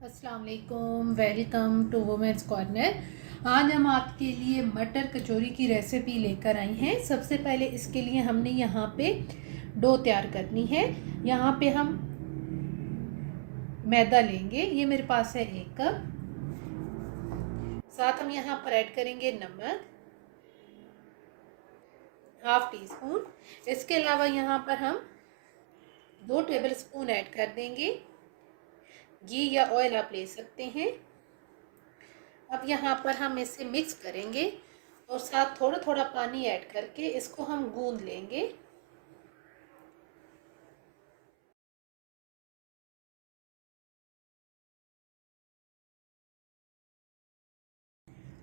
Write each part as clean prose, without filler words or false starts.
अस्सलाम वालेकुम, welcome to women's corner. आज हम आपके लिए मटर कचौरी की रेसिपी लेकर आई हैं। सबसे पहले इसके लिए हमने यहाँ पे डो तैयार करनी है। यहाँ पे हम मैदा लेंगे, ये मेरे पास है 1 कप। साथ हम यहाँ पर ऐड करेंगे नमक, ½ टी स्पून। इसके अलावा यहाँ पर हम 2 टेबल स्पून ऐड कर देंगे। घी या ऑयल आप ले सकते हैं। अब यहाँ पर हम इसे मिक्स करेंगे और साथ थोड़ा थोड़ा पानी ऐड करके इसको हम गूंद लेंगे।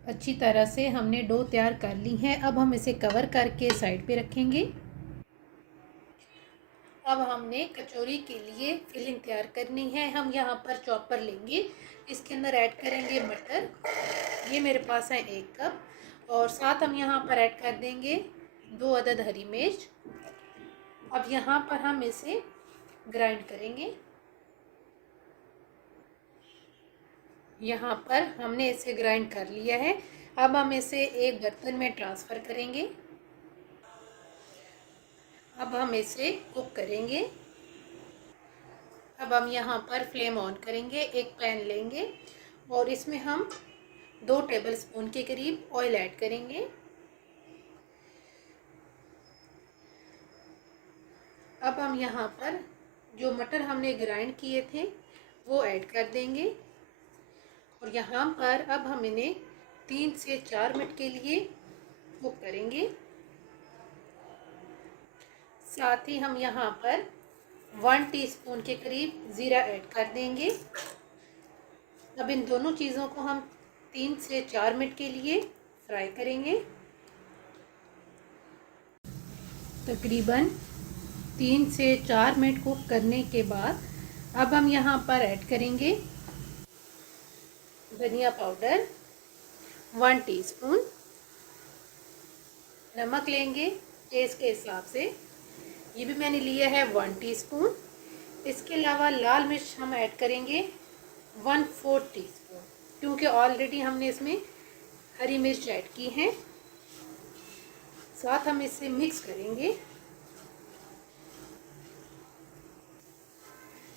अच्छी तरह से हमने डो तैयार कर ली है। अब हम इसे कवर करके साइड पे रखेंगे। अब हमने कचौरी के लिए फिलिंग तैयार करनी है। हम यहाँ पर चॉपर लेंगे, इसके अंदर ऐड करेंगे मटर, ये मेरे पास है 1 कप। और साथ हम यहाँ पर ऐड कर देंगे 2 अदद हरी मिर्च। अब यहाँ पर हम इसे ग्राइंड करेंगे। यहाँ पर हमने इसे ग्राइंड कर लिया है। अब हम इसे एक बर्तन में ट्रांसफ़र करेंगे। अब हम इसे कुक करेंगे। अब हम यहाँ पर फ्लेम ऑन करेंगे, एक पैन लेंगे और इसमें हम 2 टेबल स्पून के करीब ऑयल ऐड करेंगे। अब हम यहाँ पर जो मटर हमने ग्राइंड किए थे वो ऐड कर देंगे और यहाँ पर अब हम इन्हें 3 से 4 मिनट के लिए कुक करेंगे। साथ ही हम यहाँ पर 1 टीस्पून के करीब ज़ीरा ऐड कर देंगे। अब इन दोनों चीज़ों को हम 3 से 4 मिनट के लिए फ्राई करेंगे। तकरीबन 3 से 4 मिनट कुक करने के बाद अब हम यहाँ पर ऐड करेंगे धनिया पाउडर 1 टीस्पून, नमक लेंगे टेस्ट के हिसाब से, ये भी मैंने लिया है 1 टीस्पून। इसके अलावा लाल मिर्च हम ऐड करेंगे 1/4 टीस्पून, क्योंकि ऑलरेडी हमने इसमें हरी मिर्च ऐड की है। साथ हम इसे मिक्स करेंगे।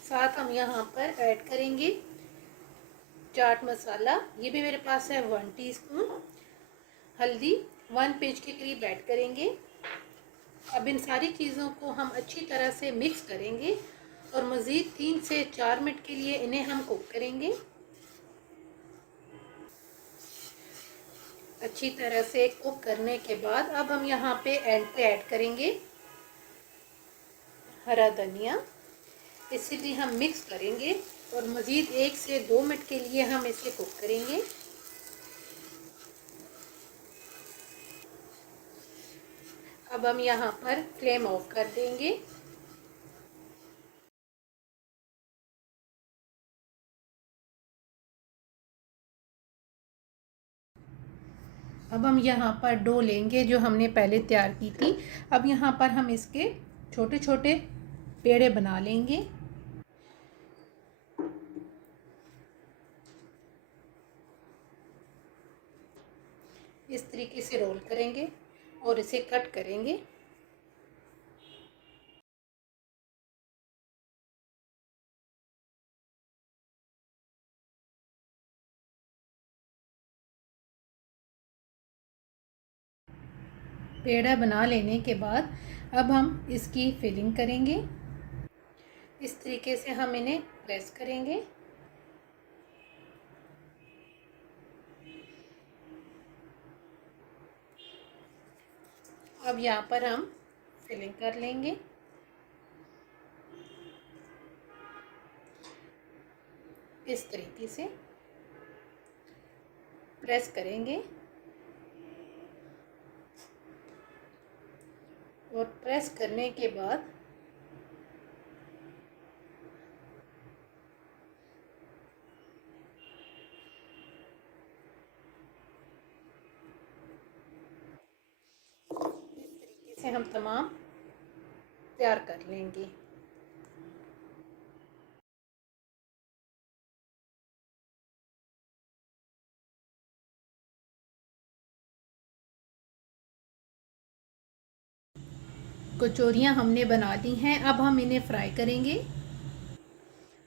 साथ हम यहाँ पर ऐड करेंगे चाट मसाला, ये भी मेरे पास है 1 टीस्पून। हल्दी 1 पिंच के करीब ऐड करेंगे। अब इन सारी चीज़ों को हम अच्छी तरह से मिक्स करेंगे और मज़ीद 3 से 4 मिनट के लिए इन्हें हम कुक करेंगे। अच्छी तरह से कुक करने के बाद अब हम यहाँ पे एंड पे ऐड करेंगे हरा धनिया। इसे भी हम मिक्स करेंगे और मज़ीद 1 से 2 मिनट के लिए हम इसे कुक करेंगे। अब हम यहाँ पर फ्लेम ऑफ कर देंगे। अब हम यहाँ पर डो लेंगे जो हमने पहले तैयार की थी। अब यहाँ पर हम इसके छोटे छोटे पेड़े बना लेंगे। इस तरीके से रोल करेंगे और इसे कट करेंगे। पेड़ा बना लेने के बाद अब हम इसकी फिलिंग करेंगे। इस तरीके से हम इन्हें प्रेस करेंगे। अब यहाँ पर हम फिलिंग कर लेंगे। इस तरीके से प्रेस करेंगे और प्रेस करने के बाद इस तरीके से हम तमाम तैयार कर लेंगे। कचौरियाँ हमने बना दी हैं, अब हम इन्हें फ्राई करेंगे।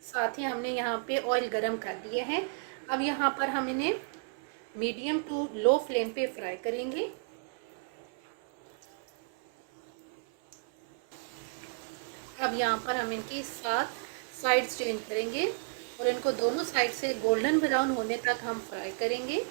साथ ही हमने यहाँ पे ऑयल गरम कर दिया है। अब यहाँ पर हम इन्हें मीडियम टू लो फ्लेम पे फ्राई करेंगे। अब यहाँ पर हम इनकी 7 साइड्स चेंज करेंगे और इनको दोनों साइड से गोल्डन ब्राउन होने तक हम फ्राई करेंगे।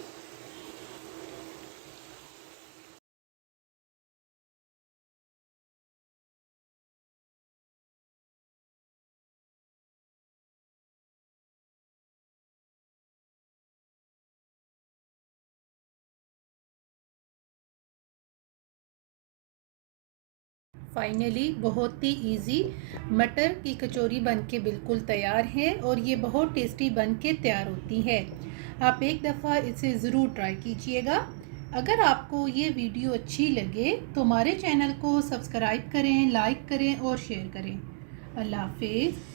फाइनली बहुत ही इजी मटर की कचौरी बनके बिल्कुल तैयार है और ये बहुत टेस्टी बनके तैयार होती है। आप एक दफ़ा इसे ज़रूर ट्राई कीजिएगा। अगर आपको ये वीडियो अच्छी लगे तो हमारे चैनल को सब्सक्राइब करें, लाइक करें और शेयर करें। अल्लाह हाफिज़।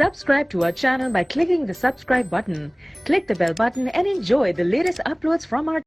Subscribe to our channel by clicking the subscribe button. Click the bell button and enjoy the latest uploads from our